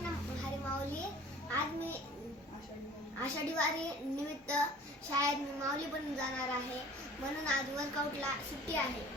रामकृष्ण हरी माऊली. आज मी आषाढी वारी निमित्त शाळेत मी माऊली बनून जाणार आहे, म्हणून आज वर्कआउटला सुट्टी आहे.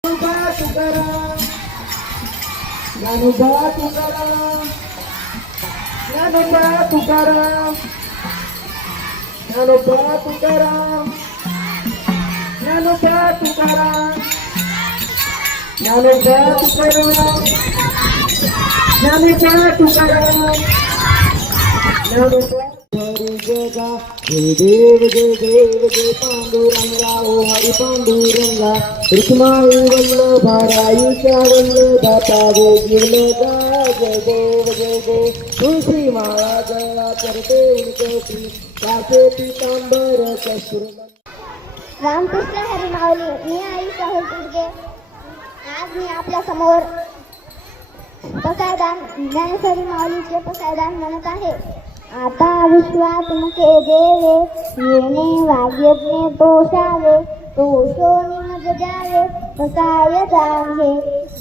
ज्ञानोबा तुकाराम, ज्ञानोबा तुकाराम, ज्ञानोबा तुकाराम, ज्ञानोबा तुकाराम, ज्ञानोबा तुकाराम, ज्ञानोबा तुकाराम, ज्ञानोबा हरी जगा जय देव जय देव जय पांडुरंगा ओ हरी पांडुरंगा रुक्माई वल्लभा राईच्या वल्लभाता जय जीवलगा जय देव जय देव तुळशी माळा गळा करते उलगटी कासे पितांबर कस्तुर. रामकृष्ण हरी माऊली. मी आई साहू तुडगे. आज मी आपल्या समोर पसायदान ज्ञानेश्वरी माऊलीचे पसायदान म्हणत आहे. आता विश्वात मुखे देवे येणे वाग्यज्ञे तोषावे तोषोनी मज द्यावे पसाय जावे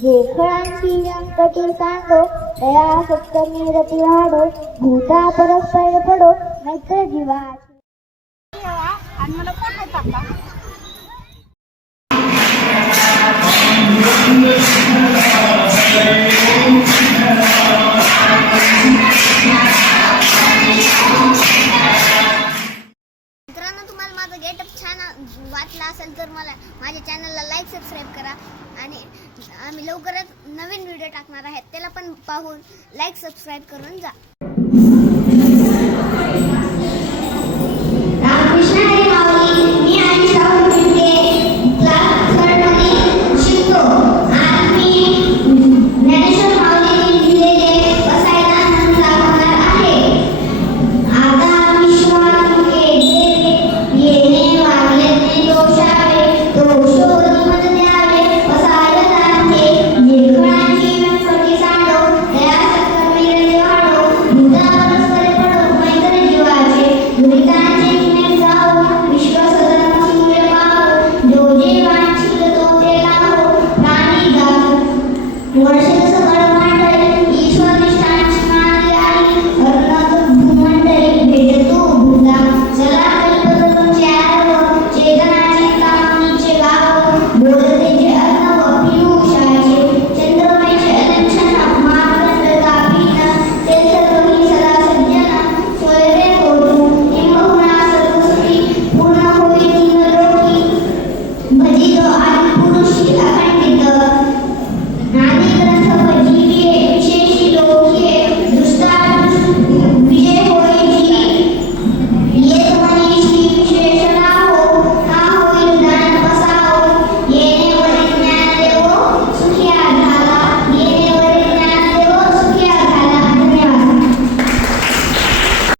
जे फळांची व्यंकटी सांगो दया सत्कर्मी रती वाढो भूता परस्पर पडो मैत्र जीवाची. मित्रांनो, तुम्हाला माझा गेटअप छान वाटला असेल तर मला माझ्या चॅनलला लाईक सबस्क्राईब करा आणि आम्ही लवकरच नवीन व्हिडिओ टाकणार आहेत, त्याला पण पाहून लाईक सबस्क्राईब करून जा.